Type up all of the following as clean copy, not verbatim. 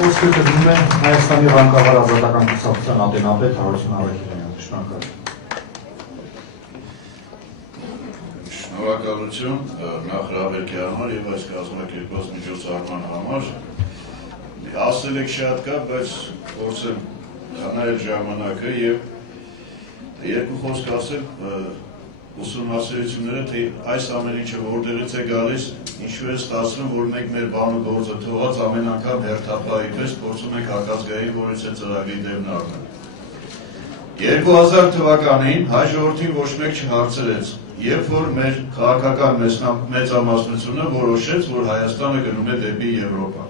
Խոսքը գնում է Հայաստանի Ղանկավար Ազատական կուսակցության ատենապետ Հարություն Արաքելյանը։ Շնորհակալություն նախ հրավերքի համար եւ այս կազմակերպված միջոցառման համար։ Ասել եք շատ կա, բայց փորձեմ հանել ժամանակը եւ երկու խոսք ասել ուսումնասիրությունները, թե այս ամեն ինչը որտեղից է գալիս, ինչու է ստացվում, որ մենք մեր բան ու գործը թողած ամեն անգամ հերթապահի պես փորձում ենք հակազգային որից է ծրագրի դեմն առնել։ 2000 թվականին հայ ժողովրդին ոչ մեկ չհարցրեց, երբ որ մեր քաղաքական մեծամասնությունը որոշեց, որ Հայաստանը գնում է դեպի Եվրոպա։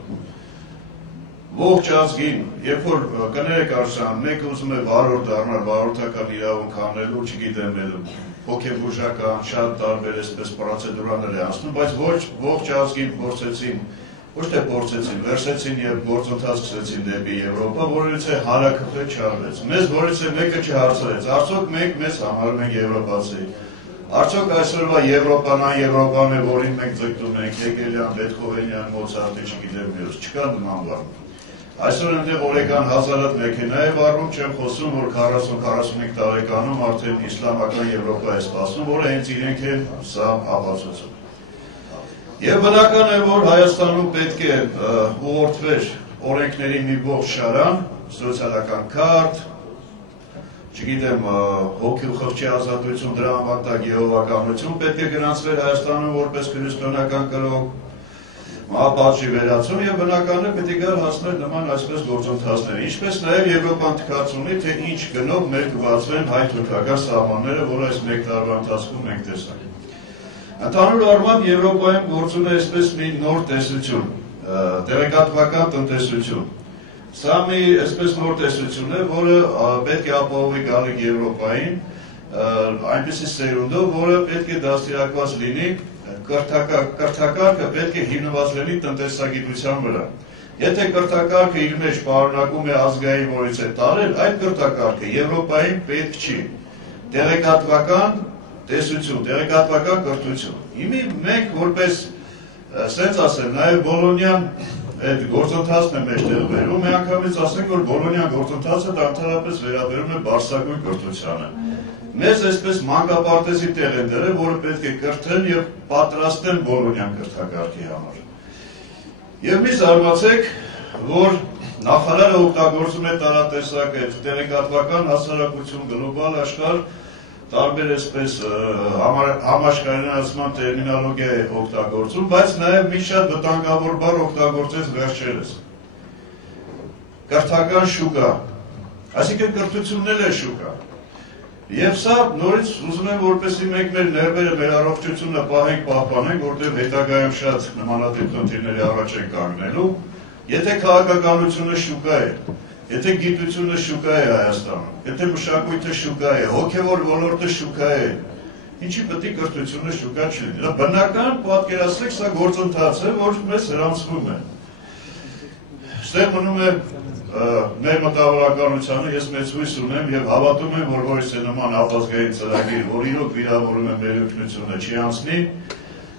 Ողջ ազգին, երբ որ կներեք արժան, մեկը ուզում է վարորդ դառնալ, վարորդական իրավունք անելու, չգիտեմ, հոգեբուժական, շատ տարբեր այսպես պրոցեդուրաներ է անցնում, բայց ողջ ազգին փորձեցին, ոչ թե փորձեցին, վերցեցին եւ գործընթաց սկսեցին դեպի Եվրոպա, որից է հանրաքվե չարվեց։ Մեզ որից է մեկը չհարցրեց, արդյոք մենք մեզ համարում ենք եվրոպացի։ Արդյոք այսօրվա Եվրոպան այն Եվրոպան է, որին մենք ձգտում ենք, Հեգելյան, Բեթհովենյան, Մոցարտի, չգիտեմ մյուս, չկա նման բան։ Այսօր այնտեղ օրեկան 1000 մեքենա է վարվում, չեմ խոսում, որ 40-45 տարեկանում արդեն իսլամական Եվրոպա է սպասում, որը հենց իրենք են սա ապացուցում։ Եվ բնական է, որ Հայաստանում պետք է ուղղորդվեր օրենքների մի ողջ շարան, սոցիալական քարտ, չգիտեմ, հոգի ու խղճի ազատություն, դրա համատակ եհովականություն, պետք է գրանցվեր Հայաստանում որպես քրիստոնեական կրող, մահապատժի վերացում եւ բնական է պետք է գար հասնել նման այսպես գործընթացների, ինչպես նաեւ Եվրոպան թքած ունի, թե ինչ գնով մեր կբացվեն հայ-թուրքական սահմանները, որ այս մեկ տարվա ընթացքում մենք տեսանք։ Ընդհանուր առմամբ Եվրոպայում գործում է այսպես մի նոր տեսություն, տեղեկատվական տնտեսություն։ Սա մի այսպես նոր տեսություն է, որը պետք է ապահովի գալիք Եվրոպային, այնպիսի սերունդով, որը պետք է դաստիարակված լինի, կրթակարգը պետք է հիմնված լինի տնտեսագիտության վրա։ Եթե կրթակարգը իր մեջ պարունակում է ազգային որից է տարել, այդ կրթակարգը Եվրոպային պետք չի։ Տեղեկատվական տեսություն, տեղեկատվական կրթություն։ Հիմի մենք որպես, սենց ասեմ, նաև Բոլոնյան այդ գործընթացն է մեջտեղ բերում, մի անգամից ասենք, որ Բոլոնյան գործընթացը ընդհանրապես վերաբերում է բարձրագույն կրթությանը։ Մեզ այսպես մանկապարտեզի տեղ են դրել, որը պետք է կրթեն եւ պատրաստեն Բոլոնյան կրթակարգի համար։ Եվ մի զարմացեք, որ նախարարը օգտագործում է տարատեսակ այդ տեղեկատվական հասարակություն, գլոբալ աշխարհ, տարբեր այսպես համաշխարհայնացման տերմինոլոգիա է օգտագործում, բայց նաեւ մի շատ վտանգավոր բառ օգտագործեց վերջերս։ Կրթական շուկա, այսինքն կրթությունն էլ է շուկա։ Եվ սա նորից ուզում եմ, որպեսզի մենք մեր ներվերը, մեր առողջությունը պահենք, պահպանենք, որտեղ հետագայում շատ նմանատիպ խնդիրների առաջ են կանգնելու, եթե քաղաքականությունը շուկա է, եթե գիտությունը շուկա է Հայաստանում, եթե մշակույթը շուկա է, հոգևոր ոլորտը շուկա է, ինչի պետք է կրթությունը շուկա չլինի։ Բնական պատկերացրեք, սա գործընթաց է, որ մեզ հրամցվում է։ Ստեղ մնում է մեր մտավորականությանը, ես մեծ հույս ունեմ եւ հավատում եմ, որ որից է նման ապազգային ծրագիր, որ իրոք վիրավորում է մեր օգնությունը, չի անցնի,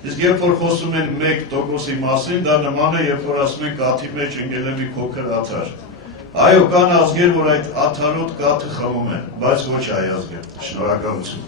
իսկ երբ որ խոսում են 1%-ի մասին, դա նման է, երբ որ ասում են կաթի մեջ ընկել է մի փոքր աթար։ Այո, կան ազգեր, որ այդ աթարոտ կաթը խմում են, բայց ոչ հայ ազգեր։ Շնորհակալություն։